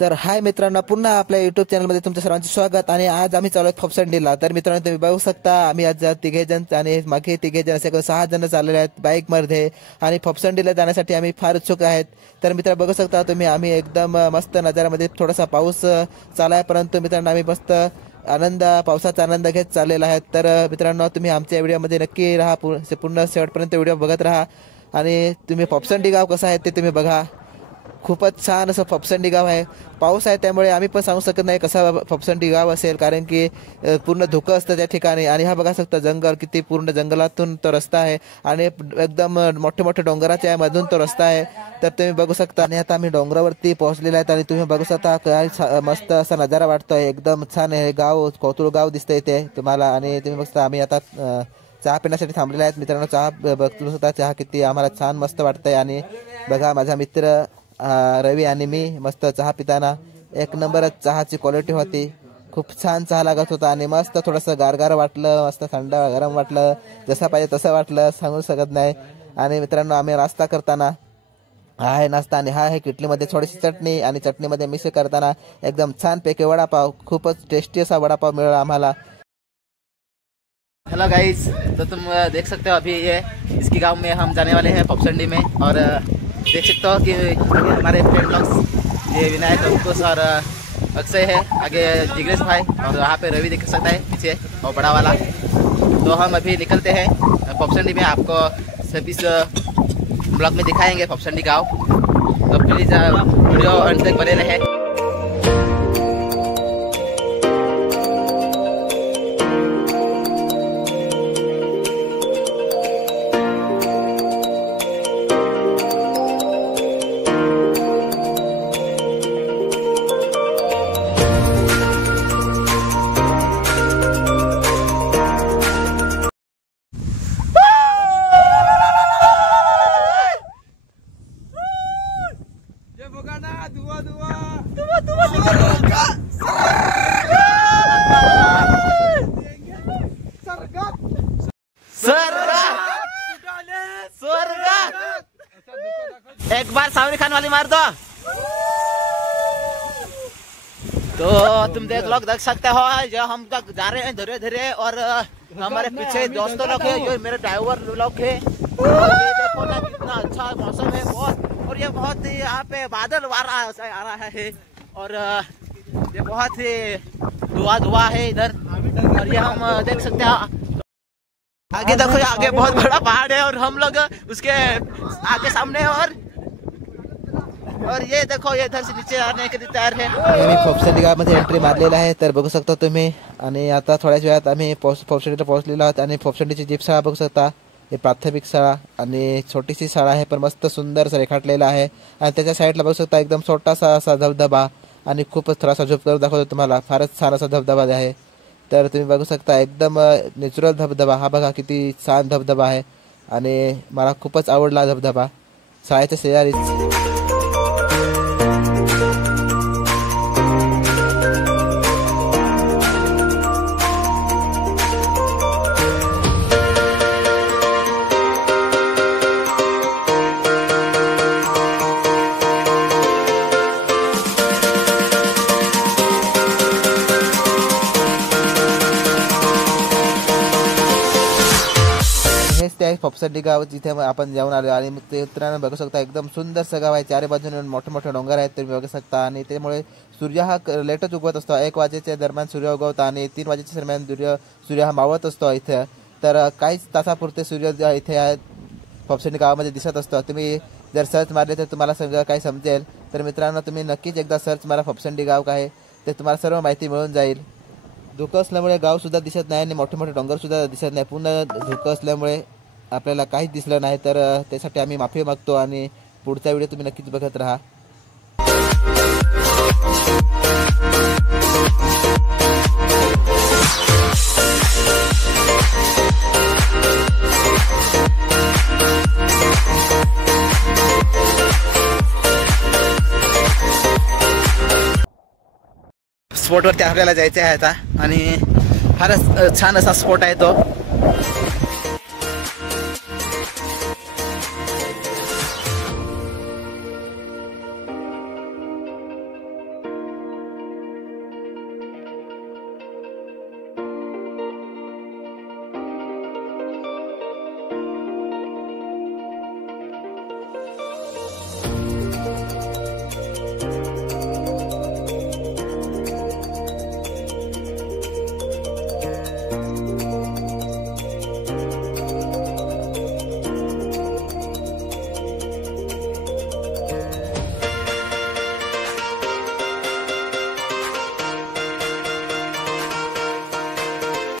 तर हाय मित्रांनो, पुन्हा आपल्या युट्यूब चॅनलमध्ये तुमच्या सर्वांचे स्वागत. आणि आज आम्ही चालू आहे फोपसंडीला. तर मित्रांनो तुम्ही बघू शकता, आम्ही आज तिघे जण आणि मागे तिघे जण असे 6 जण चाललेले आहेत बाईकमध्ये. आणि फोपसंडीला जाण्यासाठी आम्ही फार उत्सुक आहेत. तर मित्रांनो बघू शकता तुम्ही, आम्ही एकदम मस्त नजारामध्ये, थोडासा पाऊस चालू आहे परंतु मित्रांनो आम्ही मस्त पावसाचा आनंद घेत चाललेला आहे. तर मित्रांनो तुम्ही आमच्या व्हिडिओमध्ये नक्की राहा, पूर्ण शेवटपर्यंत व्हिडिओ बघत राहा. आणि तुम्ही फोपसंडी गाव कसं आहे ते तुम्ही बघा. खूपच छान असं फोपसंडी गाव आहे. पाऊस आहे त्यामुळे आम्ही पण सांगू शकत नाही कसा फोपसंडी गाव असेल, कारण की पूर्ण धुकं असतं त्या ठिकाणी. आणि हा बघा शकता जंगल, किती पूर्ण जंगलातून तो रस्ता आहे आणि एकदम मोठे मोठे डोंगराच्या मधून तो रस्ता आहे. तर तुम्ही बघू शकता. आणि आता आम्ही डोंगरावरती पोहोचलेले आहेत आणि तुम्ही बघू शकता काय मस्त असा नजारा वाटतोय. एकदम छान आहे गाव, कौतुळ गाव दिसतंय इथे तुम्हाला. आणि तुम्ही बघता आम्ही आता चहा पिण्यासाठी थांबलेले आहेत. मित्रांनो चहा बघू शकता, चहा किती आम्हाला छान मस्त वाटतंय. आणि बघा माझा मित्र रवी आणि मी मस्त चहा पिताना, एक नंबरच चहाची क्वालिटी होती. खूप छान चहा लागत होता आणि मस्त थोडंसं गारगार वाटलं, मस्त थंड गरम वाटलं, जसं पाहिजे तसं वाटलं, सांगू शकत नाही. आणि मित्रांनो आम्ही नाश्ता करताना, हा आहे नाश्ता आणि हा आहे किटलीमध्ये थोडीशी चटणी, आणि चटणीमध्ये मिक्स करताना एकदम छानपैकी वडापाव, खूपच टेस्टी असा वडापाव मिळाला आम्हाला. हेलो गाइस, तो तुम देख सकते हो अभी ये इसकी गांव में हम जाने वाले हैं फोपसंडी में. और देख सकते हो कि हमारे फ्रेंड लोग ये विनायक, अंकुश और अक्षय है, आगे जिग्नेश भाई, और वहाँ पे रवि देख सकता है पीछे और बड़ा वाला. तो हम अभी निकलते हैं फोपसंडी में. आपको सभी ब्लॉग में दिखाएंगे फोपसंडी गाँव. तो प्लीज़ वीडियो अंत तक बने रहे. एक बार सावरी खान वाली मार दो. तो तुम देख सकते हो जो हम जा रहे हैं धीरे धीरे. और हमारे पीछे दोस्तों लोग हैं, जो मेरे ड्राइवर लोग हैं. ये देखो ना कितना अच्छा मौसम है बहुत. और ये बहुत ही यहाँ पे बादल आ रहा है. और ये बहुत ही धुआं है इधर. और ये हम देख सकते हैं आगे, देखो आगे बहुत बड़ा पहाड़ है और हम लोग उसके आगे सामने. और ये देखो ये इधर से नीचे आने के लिए तयार है. आम्ही फोपसंडी गावामध्ये एंट्री मारलेला आहे. तर बघू शकता तुम्ही. आणि आता थोड्याच वेळात आम्ही फोपसंडीला पोहोचलेलो आहोत. आणि फोपसंडीची जीप शाळा बघू शकता. हे प्राथमिक शाळा आणि छोटीशी शाळा आहे, पण मस्त सुंदर रेखाटलेला आहे. आणि त्याच्या साईडला बघू शकता एकदम छोटासा असा धबधबा, आणि खूपच थोडासा झोप करून दाखवतो तुम्हाला. फारच छान असा धबधबा आहे. तर तुम्ही बघू शकता एकदम नॅचरल धबधबा. हा बघा किती छान धबधबा आहे आणि मला खूपच आवडला धबधबा. शाळेच्या शेजारीच. फोपसंडी गाव जिथे आपण जाऊन आलो. आणि मित्रांनो बघू शकता एकदम सुंदरसं गाव आहे. चारी बाजूने मोठे मोठे डोंगर आहेत तुम्ही बघू शकता. आणि त्यामुळे सूर्य हा लेटच उगवत असतो. 1 वाजेच्या दरम्यान सूर्य उगवतो आणि 3 वाजेच्या दरम्यान सूर्य हा मावळत असतो इथे. तर काहीच तासापुरते सूर्य इथे फोपसंडी गावामध्ये दिसत असतो. तुम्ही जर सर्च मारले तर तुम्हाला सगळं काही समजेल. तर मित्रांनो तुम्ही नक्कीच एकदा सर्च मारा फोपसंडी गाव काय ते, तुम्हाला सर्व माहिती मिळून जाईल. धुकं असल्यामुळे गावसुद्धा दिसत नाही आणि मोठे मोठे डोंगरसुद्धा दिसत नाही. पूर्ण धुकं असल्यामुळे आपल्याला काहीच दिसलं नाही. तर त्यासाठी आम्ही माफी मागतो आणि पुढचा व्हिडिओ तुम्ही नक्कीच बघत राहा. स्पॉटवरती आपल्याला जायचं आहे आता. आणि फारच छान असा स्पॉट आहे तो.